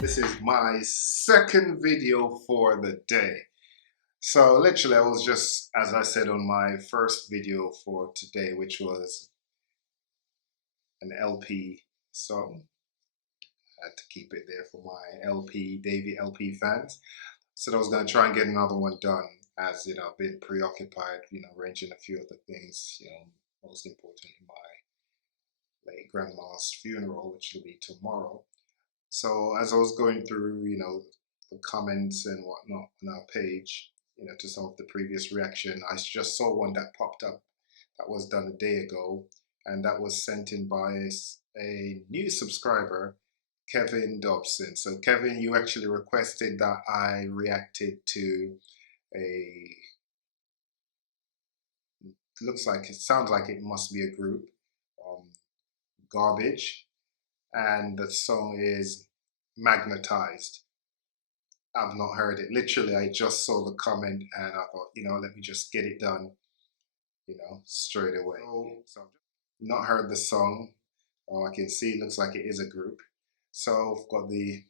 This is my second video for the day. So literally I was just, as I said on my first video for today, which was an LP song. I had to keep it there for my Davie LP fans. So I was going to try and get another one done as, I've been preoccupied, arranging a few other things, most importantly my late grandma's funeral, which will be tomorrow. So as I was going through, the comments and whatnot on our page, to some of the previous reaction, I just saw one that popped up that was done a day ago, and that was sent in by a new subscriber, Kevin Dobson. So Kevin, you actually requested that I reacted to a, sounds like it must be a group, Garbage, and the song is Magnetized. I've not heard it. Literally, I just saw the comment and I thought, let me just get it done, straight away. So not heard the song. I can see it looks like it is a group. So I've got the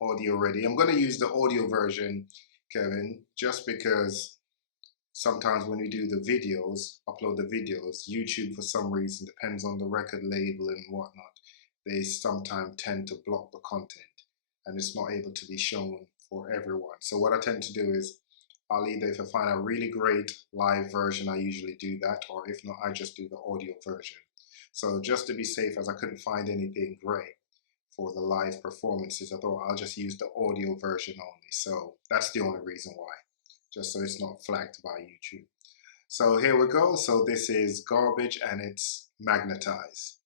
audio ready. I'm going to use the audio version, Kevin, just because sometimes when we do the videos, upload the videos, YouTube for some reason, depends on the record label and whatnot, they sometimes tend to block the content and it's not able to be shown for everyone. So what I tend to do is I'll either, if I find a really great live version, I usually do that, or if not, I just do the audio version. So just to be safe, as I couldn't find anything great for the live performances, I thought I'll just use the audio version only. So that's the only reason why, just so it's not flagged by YouTube. So here we go. So this is Garbage and it's Magnetized.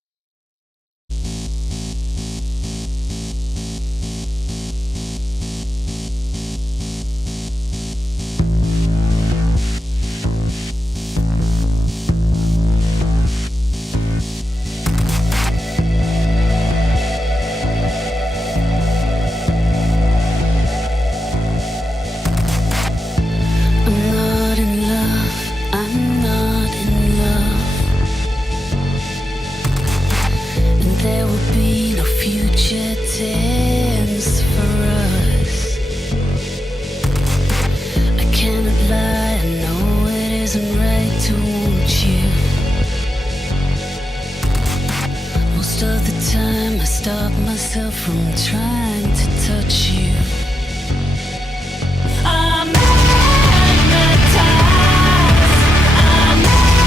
Tense for us. I cannot lie, I know it isn't right to want you. Most of the time I stop myself from trying to touch you. I'm magnetized, I'm magnetized, I'm magnetized.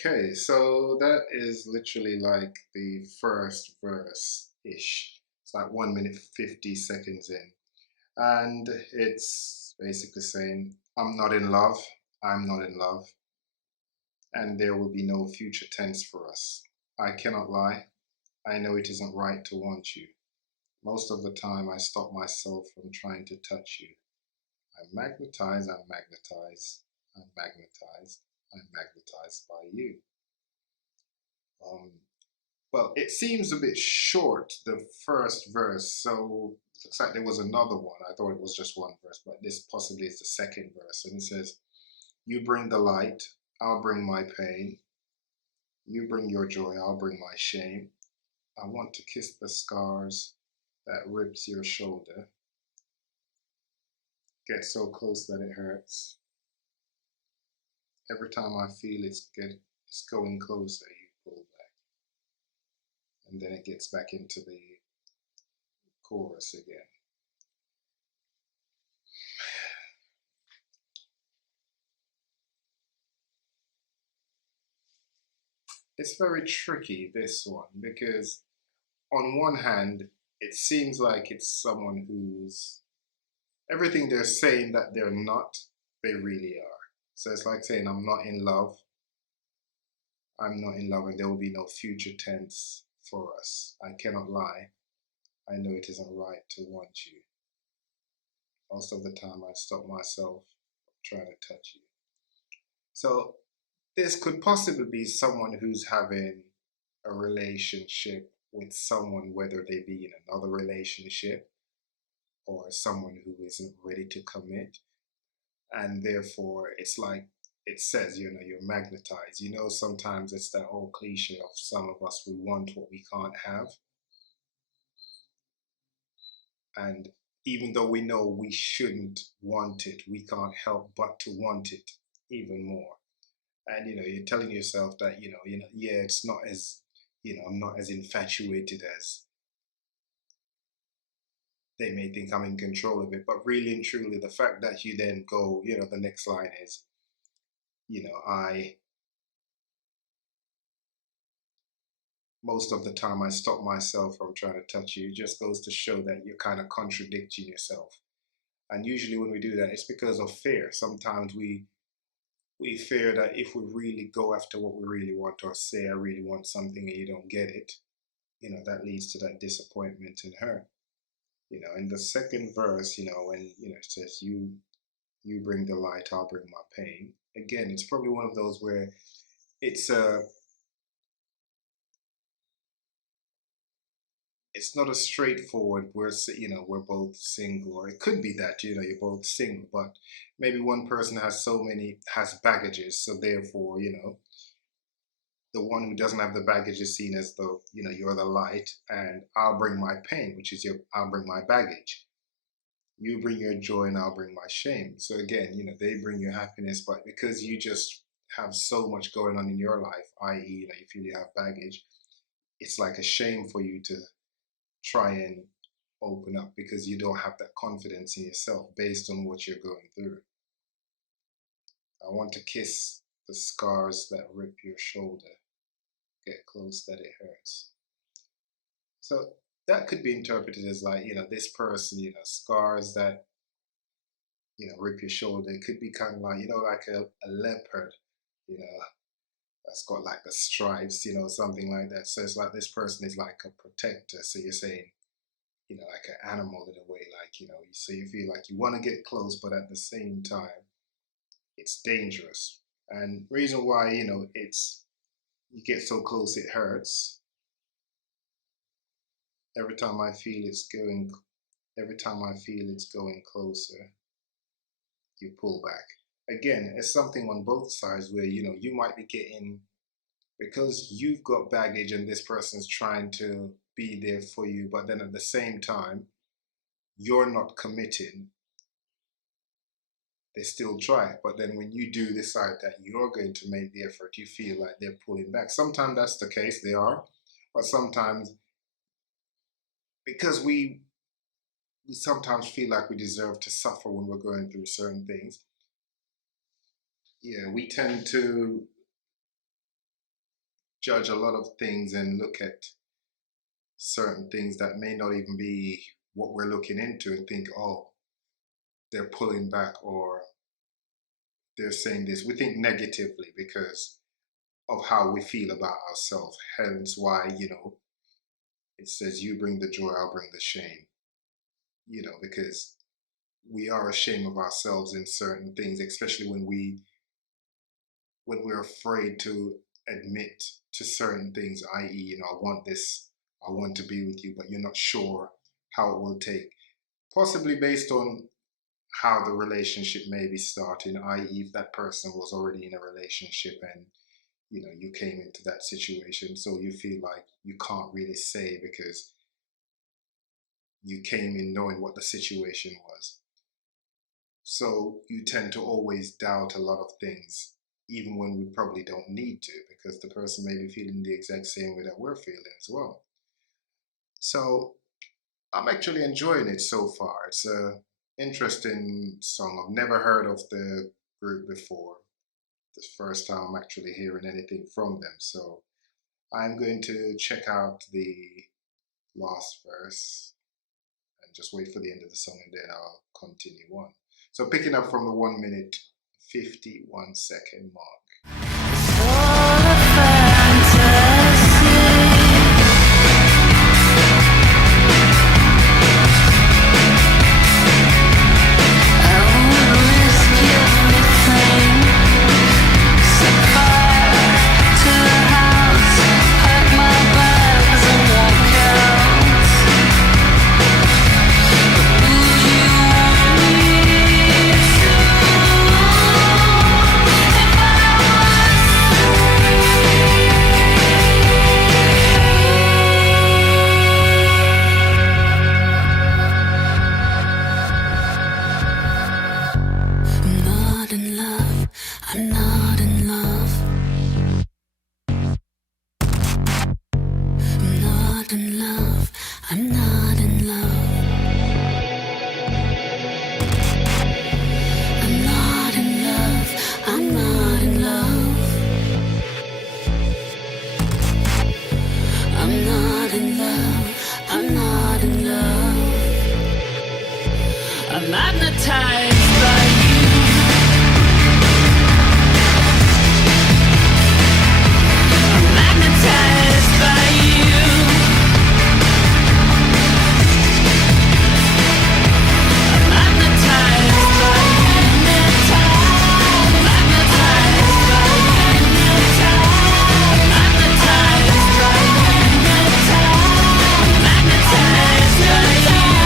Okay, so that is literally like the first verse-ish. It's like 1 minute 50 seconds in. And it's basically saying, I'm not in love, I'm not in love, and there will be no future tense for us. I cannot lie, I know it isn't right to want you. Most of the time I stop myself from trying to touch you. I'm magnetized, I'm magnetized, I'm magnetized, I'm magnetized by you. Well, it seems a bit short, the first verse, so it looks like there was another one. I thought it was just one verse, but this possibly is the second verse. And it says, you bring the light, I'll bring my pain. You bring your joy, I'll bring my shame. I want to kiss the scars that rips your shoulder. Get so close that it hurts. Every time I feel it's going closer, you pull back. And then it gets back into the chorus again. it's very tricky, this one, because on one hand, it seems like it's someone who's everything they're saying that they're not, they really are. So it's like saying, I'm not in love, and there will be no future tense for us. I cannot lie. I know it isn't right to want you. Most of the time, I stop myself trying to touch you. So this could possibly be someone who's having a relationship with someone, whether they be in another relationship or someone who isn't ready to commit. And therefore, it's like it says, you're magnetized. Sometimes it's that old cliche of some of us, we want what we can't have. And even though we know we shouldn't want it, we can't help but to want it even more. And you're telling yourself that yeah, it's not as I'm not as infatuated as they may think I'm in control of it. But really and truly, the fact that you then go, the next line is, I most of the time I stop myself from trying to touch you. It just goes to show that you're kind of contradicting yourself. And usually when we do that, it's because of fear. Sometimes we fear that if we really go after what we really want, or say I really want something and you don't get it, that leads to that disappointment and hurt. In the second verse, when it says you bring the light, I'll bring my pain. Again, it's probably one of those where it's a it's not a straightforward we're both single, or it could be that you're both single, but maybe one person has baggages, so therefore the one who doesn't have the baggage is seen as the you're the light, and I'll bring my pain, which is your I'll bring my baggage. You bring your joy and I'll bring my shame. So again, they bring you happiness, but because you just have so much going on in your life, i.e., you feel you have baggage, it's like a shame for you to try and open up because you don't have that confidence in yourself based on what you're going through. I want to kiss the scars that rip your shoulder. Get close that it hurts. So that could be interpreted as like, this person, scars that, rip your shoulder. It could be kind of like, like a leopard, you know, that's got like the stripes, something like that. So it's like this person is like a protector. So you're saying, like an animal in a way, like, so you feel like you want to get close, but at the same time, it's dangerous. And reason why, you get so close, it hurts. Every time I feel it's going, every time I feel it's going closer, you pull back. Again, it's something on both sides where, you might be getting, because you've got baggage and this person's trying to be there for you, but then at the same time, you're not committing, they still try. But then when you do decide that you're going to make the effort, you feel like they're pulling back. Sometimes that's the case, they are. But sometimes, because we sometimes feel like we deserve to suffer when we're going through certain things, yeah, we tend to judge a lot of things and look at certain things that may not even be what we're looking into and think, oh, they're pulling back or they're saying this. We think negatively because of how we feel about ourselves. Hence why, it says, you bring the joy, I'll bring the shame. Because we are ashamed of ourselves in certain things, especially when we're afraid to admit to certain things, i.e., I want this, I want to be with you, but you're not sure how it will take. Possibly based on how the relationship may be starting, i.e., if that person was already in a relationship and you came into that situation, so you feel like you can't really say because you came in knowing what the situation was. So you tend to always doubt a lot of things, even when we probably don't need to, because the person may be feeling the exact same way that we're feeling as well. So I'm actually enjoying it so far. It's a interesting song. I've never heard of the group before. This first time I'm actually hearing anything from them. So I'm going to check out the last verse and just wait for the end of the song and then I'll continue on. So picking up from the 1 minute 51-second mark. I'm not in love. I'm not in love. I'm not in love. I'm not in love. I'm not in love. I'm not in love. I'm not in love. I'm magnetized by you. I'm magnetized by you. I'm magnetized by you. Magnetized by you. Magnetized by you. Magnetized by you.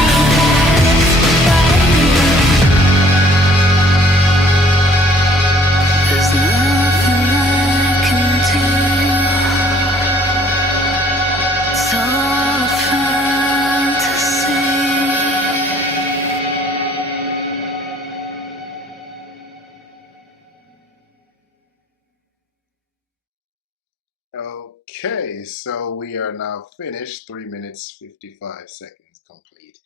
There's nothing I can do. It's all a fantasy. Okay, so we are now finished. 3 minutes 55 seconds complete.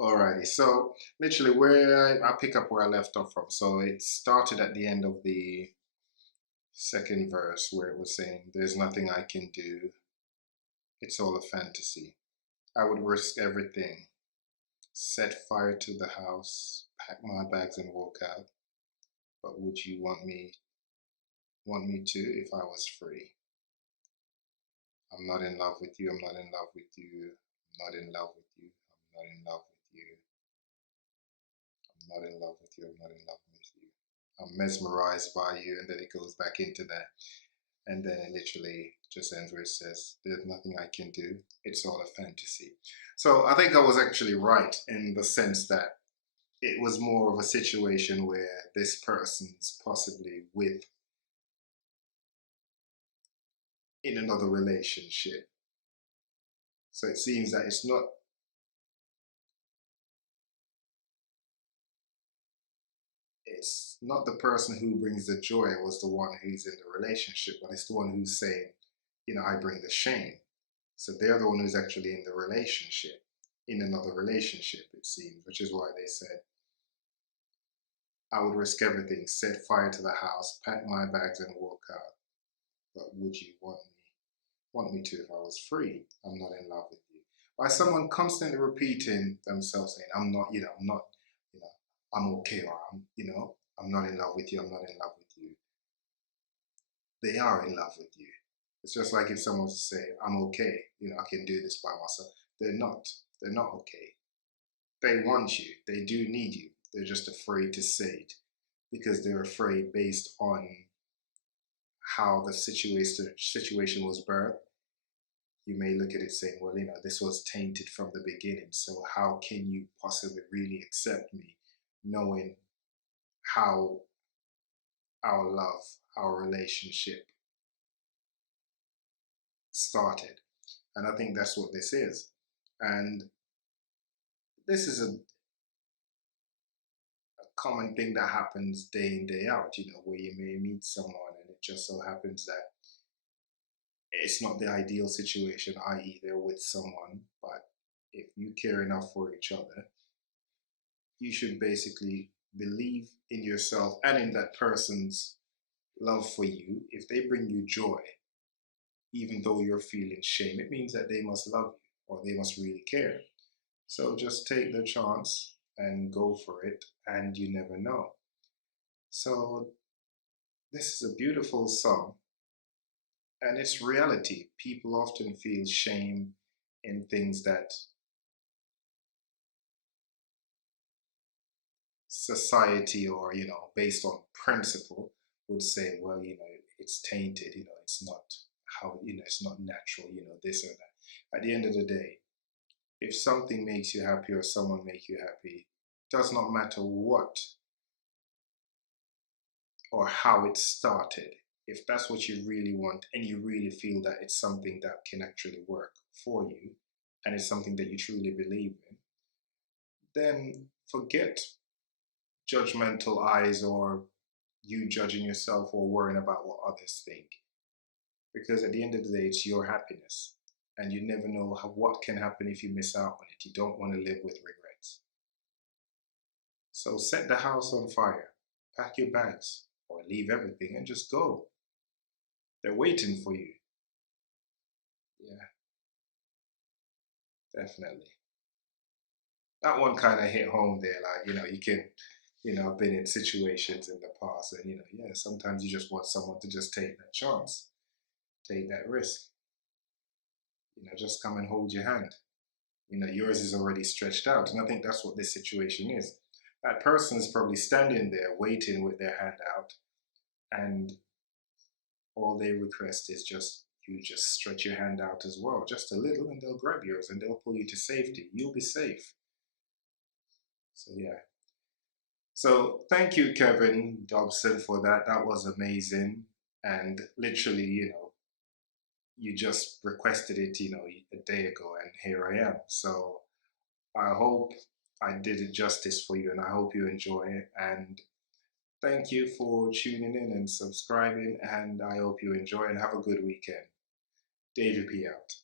Alrighty, so literally where I pick up where I left off from. So it started at the end of the second verse where it was saying, "There's nothing I can do. It's all a fantasy. I would risk everything. Set fire to the house, pack my bags and walk out. But would you want me to if I was free? I'm not in love with you. I'm not in love with you. I'm not in love with you. I'm not in love with you. I'm not in love with you. I'm not in love with you. I'm mesmerized by you." And then it goes back into that. And then it literally just ends where it says, "There's nothing I can do. It's all a fantasy." So I think I was actually right in the sense that it was more of a situation where this person's possibly with in another relationship. So it seems that it's not the person who brings the joy was the one who's in the relationship, but it's the one who's saying, I bring the shame. So they're the one who's actually in the relationship, in another relationship, it seems, which is why they said, "I would risk everything, set fire to the house, pack my bags and walk out. But would you want me to if I was free? I'm not in love with you." By someone constantly repeating themselves saying, "I'm not, I'm not, you know, I'm okay," or I'm not in love with you, I'm not in love with you. They are in love with you. It's just like if someone was to say, "I'm okay, I can do this by myself." They're not. They're not okay. They want you. They do need you. They're just afraid to say it because they're afraid based on how the situation was birthed. You may look at it saying, "Well, this was tainted from the beginning. So how can you possibly really accept me knowing how our love, our relationship started?" And I think that's what this is. And this is a common thing that happens day in, day out, where you may meet someone and it just so happens that it's not the ideal situation, i.e., they're with someone, but if you care enough for each other, you should basically believe in yourself and in that person's love for you. If they bring you joy, even though you're feeling shame, it means that they must love you or they must really care. So just take the chance and go for it, and you never know. So this is a beautiful song, and it's reality. People often feel shame in things that society or, based on principle would say, well, it's tainted, it's not how, it's not natural, this or that. At the end of the day, if something makes you happy or someone makes you happy, does not matter what or how it started. If that's what you really want and you really feel that it's something that can actually work for you and it's something that you truly believe in, then forget judgmental eyes or you judging yourself or worrying about what others think. Because at the end of the day, it's your happiness. And you never know what can happen if you miss out on it. You don't want to live with regrets. So set the house on fire, pack your bags, or leave everything and just go. They're waiting for you. Yeah, definitely. That one kind of hit home there. Like, you can, I've been in situations in the past and, yeah, sometimes you just want someone to just take that chance, take that risk. Just come and hold your hand. Yours is already stretched out. And I think that's what this situation is. That person is probably standing there waiting with their hand out, and all they request is just you just stretch your hand out as well, just a little, and they'll grab yours and they'll pull you to safety. You'll be safe. So, yeah. So, thank you, Kevin Dobson, for that. That was amazing. And literally, you just requested it, a day ago, and here I am. So, I hope I did it justice for you and I hope you enjoy it. And thank you for tuning in and subscribing. And I hope you enjoy and have a good weekend. Davie P out.